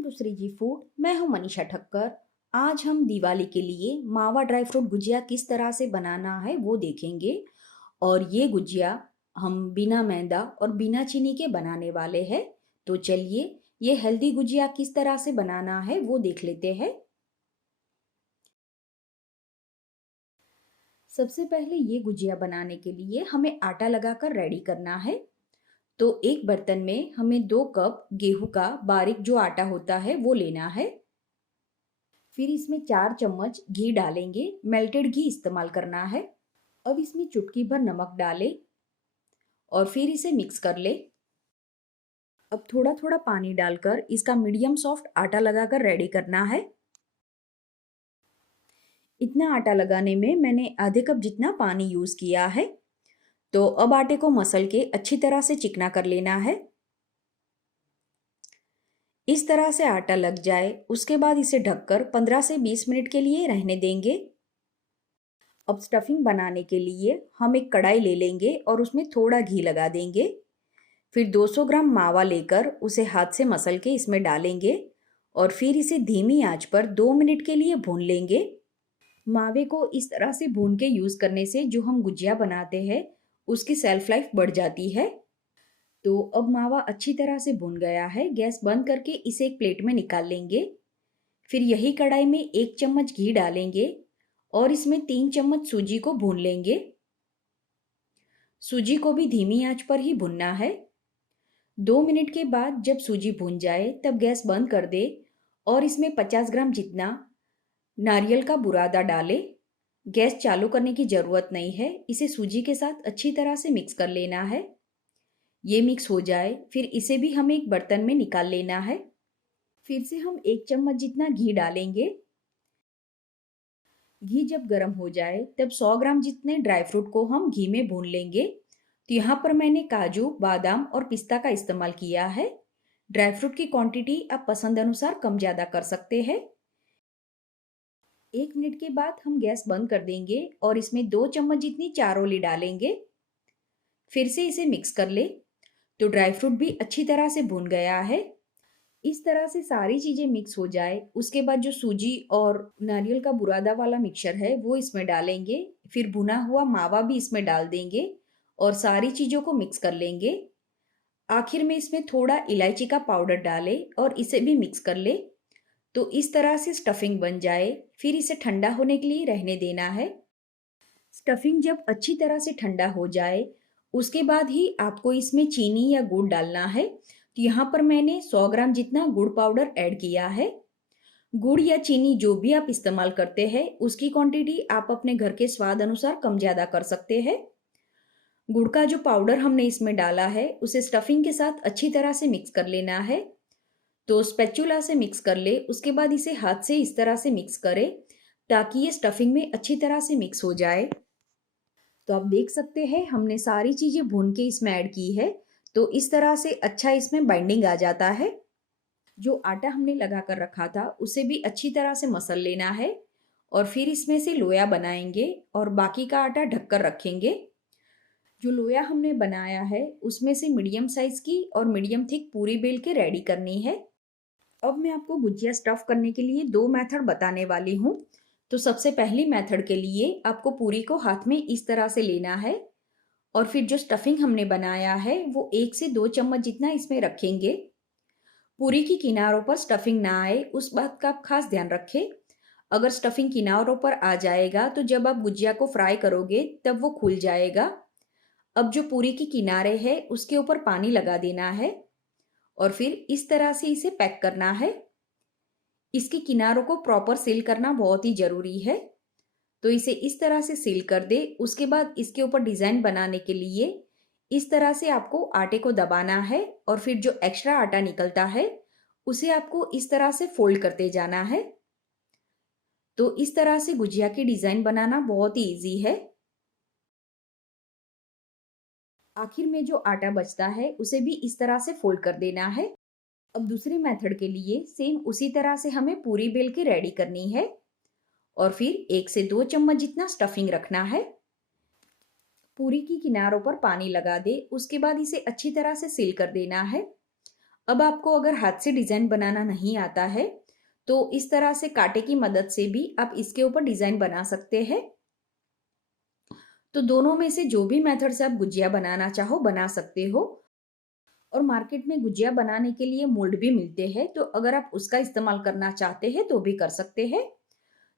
Welcome to Shriji food. मैं हूं मनीषा ठक्कर। आज हम दिवाली के लिए मावा ड्राई फ्रूट गुजिया किस तरह से बनाना है वो देखेंगे। और ये गुजिया हम बिना मैदा और बिना चीनी के बनाने वाले हैं। तो चलिए ये हेल्दी गुजिया किस तरह से बनाना है वो देख लेते हैं। सबसे पहले ये गुजिया बनाने के लिए हमें आटा लगाकर रेडी करना है। तो एक बर्तन में हमें 2 कप गेहूं का बारीक जो आटा होता है वो लेना है। फिर इसमें 4 चम्मच घी डालेंगे। मेल्टेड घी इस्तेमाल करना है। अब इसमें चुटकी भर नमक डालें और फिर इसे मिक्स कर ले। अब थोड़ा थोड़ा पानी डालकर इसका मीडियम सॉफ्ट आटा लगाकर रेडी करना है। इतना आटा लगाने में मैंने आधे कप जितना पानी यूज किया है। तो अब आटे को मसल के अच्छी तरह से चिकना कर लेना है। इस तरह से आटा लग जाए उसके बाद इसे ढककर 15 से 20 मिनट के लिए रहने देंगे। अब स्टफिंग बनाने के लिए हम एक कढ़ाई ले लेंगे और उसमें थोड़ा घी लगा देंगे। फिर 200 ग्राम मावा लेकर उसे हाथ से मसल के इसमें डालेंगे और फिर इसे धीमी आंच पर 2 मिनट के लिए भून लेंगे। मावे को इस तरह से भून के यूज करने से जो हम गुजिया बनाते हैं उसकी सेल्फ लाइफ बढ़ जाती है। तो अब मावा अच्छी तरह से भून गया है। गैस बंद करके इसे एक प्लेट में निकाल लेंगे। फिर यही कढ़ाई में 1 चम्मच घी डालेंगे और इसमें 3 चम्मच सूजी को भून लेंगे। सूजी को भी धीमी आंच पर ही भूनना है। 2 मिनट के बाद जब सूजी भून जाए तब गैस बंद कर दे और इसमें 50 ग्राम जितना नारियल का बुरादा डालें। गैस चालू करने की ज़रूरत नहीं है। इसे सूजी के साथ अच्छी तरह से मिक्स कर लेना है। ये मिक्स हो जाए फिर इसे भी हमें एक बर्तन में निकाल लेना है। फिर से हम 1 चम्मच जितना घी डालेंगे। घी जब गर्म हो जाए तब 100 ग्राम जितने ड्राई फ्रूट को हम घी में भून लेंगे। तो यहाँ पर मैंने काजू, बादाम और पिस्ता का इस्तेमाल किया है। ड्राई फ्रूट की क्वांटिटी आप पसंद अनुसार कम ज़्यादा कर सकते हैं। 1 मिनट के बाद हम गैस बंद कर देंगे और इसमें 2 चम्मच जितनी चारोली डालेंगे। फिर से इसे मिक्स कर ले। तो ड्राई फ्रूट भी अच्छी तरह से भून गया है। इस तरह से सारी चीज़ें मिक्स हो जाए उसके बाद जो सूजी और नारियल का बुरादा वाला मिक्सचर है वो इसमें डालेंगे। फिर भुना हुआ मावा भी इसमें डाल देंगे और सारी चीज़ों को मिक्स कर लेंगे। आखिर में इसमें थोड़ा इलायची का पाउडर डालें और इसे भी मिक्स कर ले। तो इस तरह से स्टफिंग बन जाए। फिर इसे ठंडा होने के लिए रहने देना है। स्टफिंग जब अच्छी तरह से ठंडा हो जाए उसके बाद ही आपको इसमें चीनी या गुड़ डालना है। तो यहाँ पर मैंने 100 ग्राम जितना गुड़ पाउडर ऐड किया है। गुड़ या चीनी जो भी आप इस्तेमाल करते हैं उसकी क्वांटिटी आप अपने घर के स्वाद अनुसार कम ज़्यादा कर सकते हैं। गुड़ का जो पाउडर हमने इसमें डाला है उसे स्टफिंग के साथ अच्छी तरह से मिक्स कर लेना है। तो स्पैचुला से मिक्स कर ले उसके बाद इसे हाथ से इस तरह से मिक्स करें ताकि ये स्टफिंग में अच्छी तरह से मिक्स हो जाए। तो आप देख सकते हैं हमने सारी चीज़ें भून के इसमें ऐड की है। तो इस तरह से अच्छा इसमें बाइंडिंग आ जाता है। जो आटा हमने लगा कर रखा था उसे भी अच्छी तरह से मसल लेना है और फिर इसमें से लोया बनाएंगे और बाकी का आटा ढककर रखेंगे। जो लोया हमने बनाया है उसमें से मीडियम साइज की और मीडियम थिक पूरी बेल के रेडी करनी है। अब मैं आपको गुजिया स्टफ करने के लिए 2 मेथड बताने वाली हूँ। तो सबसे पहली मेथड के लिए आपको पूरी को हाथ में इस तरह से लेना है और फिर जो स्टफिंग हमने बनाया है वो 1 से 2 चम्मच जितना इसमें रखेंगे। पूरी की किनारों पर स्टफिंग ना आए उस बात का आप खास ध्यान रखें। अगर स्टफिंग किनारों पर आ जाएगा तो जब आप गुजिया को फ्राई करोगे तब वो खुल जाएगा। अब जो पूरी की किनारे है उसके ऊपर पानी लगा देना है और फिर इस तरह से इसे पैक करना है। इसके किनारों को प्रॉपर सील करना बहुत ही जरूरी है। तो इसे इस तरह से सील कर दे। उसके बाद इसके ऊपर डिजाइन बनाने के लिए इस तरह से आपको आटे को दबाना है और फिर जो एक्स्ट्रा आटा निकलता है उसे आपको इस तरह से फोल्ड करते जाना है। तो इस तरह से गुजिया की डिजाइन बनाना बहुत ही इजी है। आखिर में जो आटा बचता है उसे भी इस तरह से फोल्ड कर देना है। अब दूसरे मेथड के लिए सेम उसी तरह से हमें पूरी बेल के रेडी करनी है और फिर 1 से 2 चम्मच जितना स्टफिंग रखना है। पूरी की किनारों पर पानी लगा दे उसके बाद इसे अच्छी तरह से सील कर देना है। अब आपको अगर हाथ से डिज़ाइन बनाना नहीं आता है, तो इस तरह से कांटे की मदद से भी आप इसके ऊपर डिज़ाइन बना सकते हैं। तो दोनों में से जो भी मेथड से आप गुजिया बनाना चाहो बना सकते हो। और मार्केट में गुजिया बनाने के लिए मोल्ड भी मिलते हैं, तो अगर आप उसका इस्तेमाल करना चाहते हैं तो भी कर सकते हैं।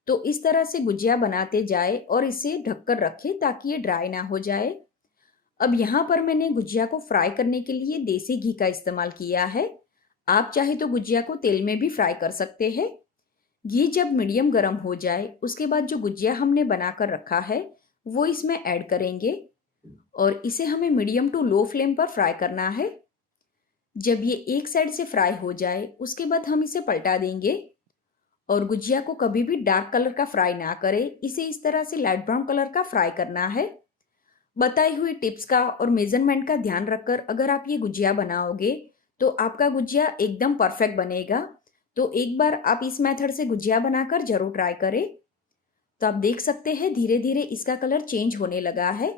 तो इस तरह से गुजिया बनाते जाए और इसे ढककर रखें ताकि ये ड्राई ना हो जाए। अब यहाँ पर मैंने गुजिया को फ्राई करने के लिए देसी घी का इस्तेमाल किया है। आप चाहे तो गुजिया को तेल में भी फ्राई कर सकते हैं। घी जब मीडियम गर्म हो जाए, उसके बाद जो गुजिया हमने बनाकर रखा है वो इसमें ऐड करेंगे और इसे हमें मीडियम टू लो फ्लेम पर फ्राई करना है। जब ये एक साइड से फ्राई हो जाए, उसके बाद हम इसे पलटा देंगे और गुजिया को कभी भी डार्क कलर का फ्राई ना करें, इसे इस तरह से लाइट ब्राउन कलर का फ्राई करना है। बताई हुई टिप्स का और मेजरमेंट का ध्यान रखकर अगर आप ये गुजिया बनाओगे तो आपका गुजिया एकदम परफेक्ट बनेगा। तो एक बार आप इस मेथड से गुजिया बनाकर जरूर ट्राई करें। तो आप देख सकते हैं धीरे धीरे इसका कलर चेंज होने लगा है।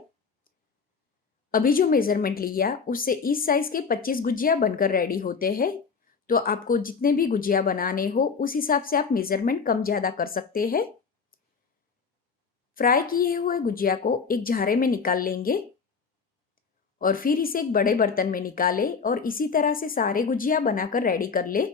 अभी जो मेजरमेंट लिया उससे इस साइज के 25 गुजिया बनकर रेडी होते हैं। तो आपको जितने भी गुजिया बनाने हो उस हिसाब से आप मेजरमेंट कम ज्यादा कर सकते हैं। फ्राई किए हुए गुजिया को एक झारे में निकाल लेंगे और फिर इसे एक बड़े बर्तन में निकालें और इसी तरह से सारे गुजिया बनाकर रेडी कर ले।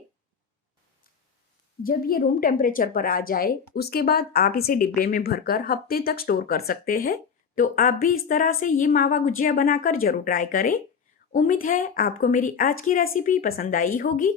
जब ये रूम टेम्परेचर पर आ जाए, उसके बाद आप इसे डिब्बे में भरकर हफ्ते तक स्टोर कर सकते हैं। तो आप भी इस तरह से ये मावा गुजिया बनाकर जरूर ट्राई करें। उम्मीद है आपको मेरी आज की रेसिपी पसंद आई होगी।